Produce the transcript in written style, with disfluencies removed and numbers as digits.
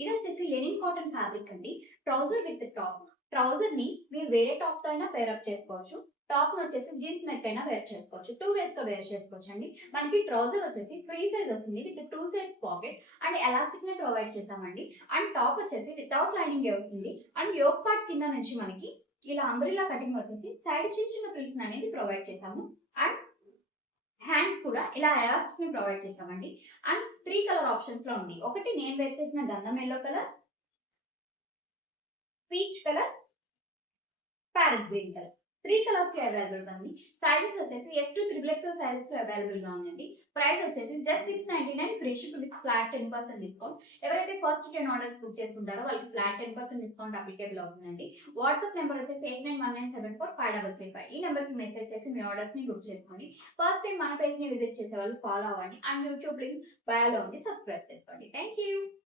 ఇది వచ్చేసి linen cotton fabric అండి. Trouser with top. ట్రౌజర్ ని మీరు వేరే టాప్ తో అయినా పేరప్ చేసుకోవచ్చు. టాప్ వచ్చేసి జీన్స్ నెక్ అయినా వేర్ చేసుకోవచ్చు. 2 వేస్ గా వేర్ చేసుకోవచ్చు అండి. మనకి ట్రౌజర్ వచ్చేసి ఫ్రీ సైజ్ వస్తుంది with 2 sides pocket and elastic ని ప్రొవైడ్ చేస్తామండి. అండ్ టాప్ వచ్చేసి వితౌట్ లైనింగ్ వస్తుంది. అండ్ యోక్ పార్ట్ కింద నుంచి మనకి ఇలా అంబ్రెల్లా కటింగ్ వచ్చేసి సైడ్ చిన్న చిన్న ప్రిల్స్ అనేది ప్రొవైడ్ చేస్తాము. అండ్ హ్యాండ్స్ కూడా ఇలా ఎలాస్టిక్ ని ప్రొవైడ్ చేస్తామండి. అండ్ 3 కలర్ ఆప్షన్స్ లో ఉంది. ఒకటి నేను వేర్ చేసిన గంధం yellow colour, peach colour, parrot green colour. 3 colours available గా ఉంది. సైజెస్ వచ్చేసి S to XXL sizes available గా ఉందండి. ప్రైస్ వచ్చేసి just 699 free ship with flat 10% discount. ఎవరైతే ఫస్ట్ 10 ఆర్డర్స్ బుక్ చేసుకుంటారో వాళ్ళకి ఫ్లాట్ 10% డిస్కౌంట్ అప్లికేబుల్ అవుతుందండి. వాట్సాప్ నెంబర్ వచ్చేసి 8919745335. ఈ నెంబర్ కి మెసేజ్ చేసి మీ ఆర్డర్స్ ని బుక్ చేసుకోండి. ఫస్ట్ టైం మన పేజ్ ని విజిట్ చేసే వాళ్ళు ఫాలో అవ్వండి. అండ్ యూట్యూబ్ లింక్ బయోలో ఉంది, సబ్స్క్రైబ్ చేసుకోండి. థ్యాంక్